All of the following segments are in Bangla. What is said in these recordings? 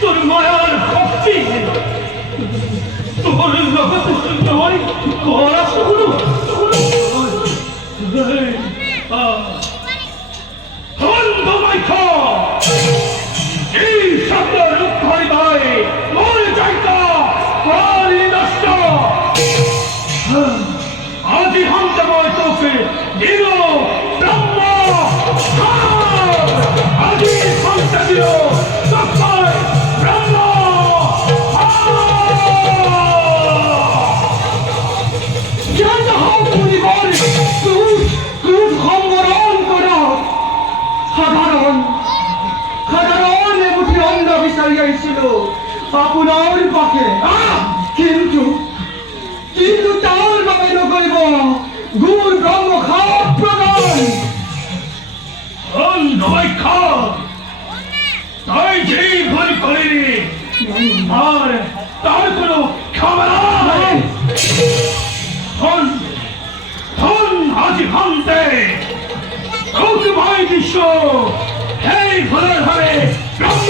তোর মায়ার ভক্তি তোর লগত নয় করা শুরু বন্ধ মাইখা এই শব্দ রূপারি ভাই মোর যাইতা পারি নষ্ট আজি হামদময় তোকে দিল ব্রহ্ম আজি হামদ দিল সকাল ব্রহ্ম জান হাও পরিবার তুই খম্বরণ করা সাধারণ মুঠি অন্ধ বিচারিয়াছিল আপনার পাখে কিন্তু তার বাপে নকরিব গুড় ব্রহ্ম খাওয়া প্রদান তাই যেই ভুল করেনি আর তার কোনো ক্ষমা নাই আজি হামতে ভাই বিশ্ব এই ভুলের হারে ব্রহ্ম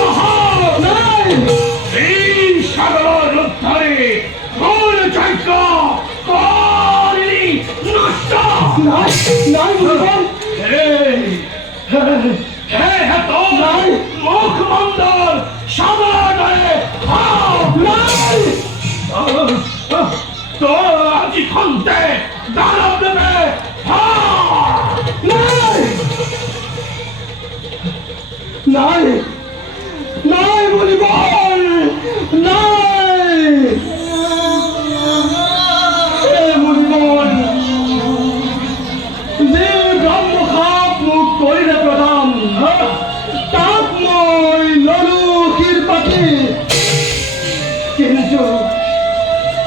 নাই এই সাগর উদ্ধারে মূল যজ্ঞ করি নষ্ট নাই হেত নাই। মুখমণ্ডল সামনে নাই তো আজি খন্তে দানব দেবে নাই নাই নাই মণিবল নাই হে মণিবল যে ব্ৰহ্মখাপ মোক কৰিলে প্ৰদান তাক মই ললো কীৰ্পাতি কিন্তু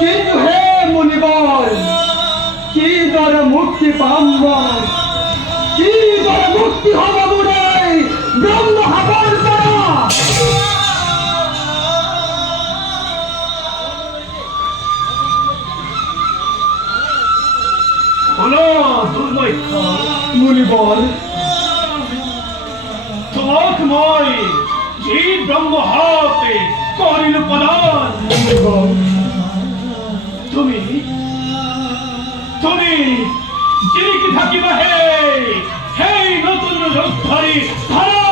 কিন্তু হে মণিবল কিদৰে মুক্তি পাম মই কিদৰে মুক্তি হ'ব মোৰ এই ব্ৰহ্মখাপৰ পৰা হলো দুর্মৈত্র মণিবল তোমাক মই যি ব্রহ্ম হাতে করিল প্রদান মণিবল তুমি তুমি জিরিকি থাকিবা হে নতুন রূপ ধরি ধরা